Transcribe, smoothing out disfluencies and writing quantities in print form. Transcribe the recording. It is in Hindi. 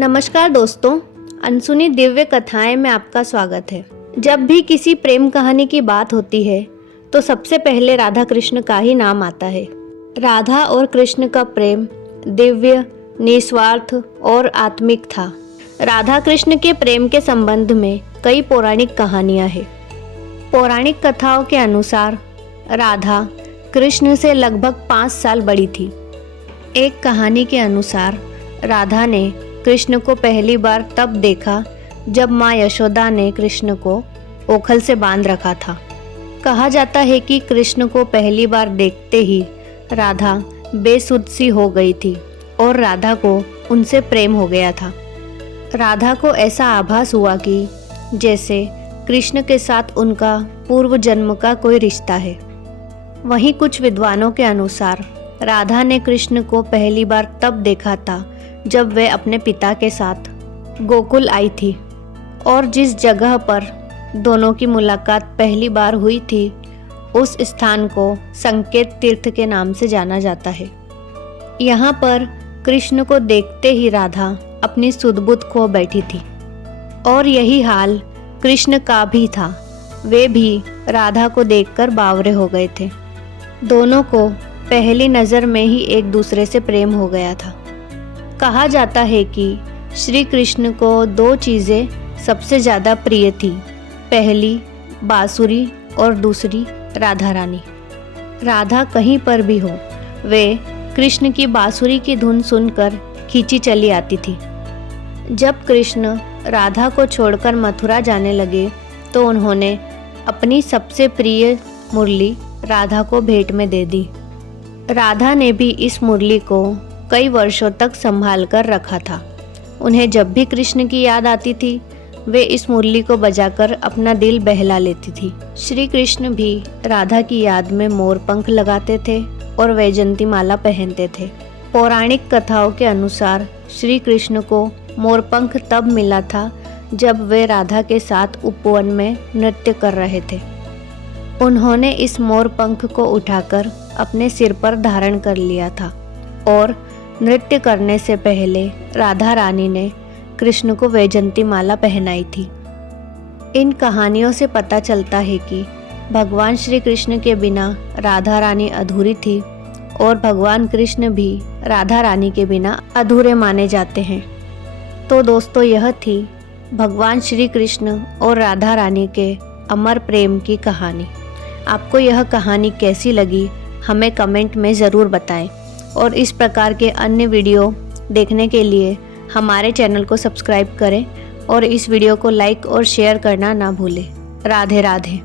नमस्कार दोस्तों, अनसुनी दिव्य कथाएं में आपका स्वागत है। जब भी किसी प्रेम कहानी की बात होती है तो सबसे पहले राधा कृष्ण का ही नाम आता है। राधा और कृष्ण का प्रेम दिव्य, निस्वार्थ और आत्मिक था। राधा कृष्ण के प्रेम के संबंध में कई पौराणिक कहानियां हैं। पौराणिक कथाओं के अनुसार राधा कृष्ण से लगभग 5 साल बड़ी थी। एक कहानी के अनुसार राधा ने कृष्ण को पहली बार तब देखा जब माँ यशोदा ने कृष्ण को ओखल से बांध रखा था। कहा जाता है कि कृष्ण को पहली बार देखते ही राधा बेसुध सी हो गई थी और राधा को उनसे प्रेम हो गया था। राधा को ऐसा आभास हुआ कि जैसे कृष्ण के साथ उनका पूर्व जन्म का कोई रिश्ता है। वहीं कुछ विद्वानों के अनुसार राधा ने कृष्ण को पहली बार तब देखा था जब वे अपने पिता के साथ गोकुल आई थी और जिस जगह पर दोनों की मुलाकात पहली बार हुई थी उस स्थान को संकेत तीर्थ के नाम से जाना जाता है। यहाँ पर कृष्ण को देखते ही राधा अपनी सुध-बुध खो बैठी थी और यही हाल कृष्ण का भी था। वे भी राधा को देखकर बावरे हो गए थे। दोनों को पहली नज़र में ही एक दूसरे से प्रेम हो गया था। कहा जाता है कि श्री कृष्ण को 2 चीज़ें सबसे ज़्यादा प्रिय थी, पहली बांसुरी और दूसरी राधा रानी। राधा कहीं पर भी हो, वे कृष्ण की बांसुरी की धुन सुनकर खींची चली आती थी। जब कृष्ण राधा को छोड़कर मथुरा जाने लगे तो उन्होंने अपनी सबसे प्रिय मुरली राधा को भेंट में दे दी। राधा ने भी इस मुरली को कई वर्षों तक संभाल कर रखा था। उन्हें जब भी कृष्ण की याद आती थी वे इस मुरली को बजाकर अपना दिल बहला लेती थी। श्री कृष्ण भी राधा की याद में मोर पंख लगाते थे और वैजंती माला पहनते थे। पौराणिक कथाओं के अनुसार श्री कृष्ण को मोर पंख तब मिला था जब वे राधा के साथ उपवन में नृत्य कर रहे थे। उन्होंने इस मोर पंख को उठाकर अपने सिर पर धारण कर लिया था और नृत्य करने से पहले राधा रानी ने कृष्ण को वैजंती माला पहनाई थी। इन कहानियों से पता चलता है कि भगवान श्री कृष्ण के बिना राधा रानी अधूरी थी और भगवान कृष्ण भी राधा रानी के बिना अधूरे माने जाते हैं। तो दोस्तों, यह थी भगवान श्री कृष्ण और राधा रानी के अमर प्रेम की कहानी। आपको यह कहानी कैसी लगी हमें कमेंट में ज़रूर बताएं और इस प्रकार के अन्य वीडियो देखने के लिए हमारे चैनल को सब्सक्राइब करें और इस वीडियो को लाइक और शेयर करना ना भूलें। राधे राधे।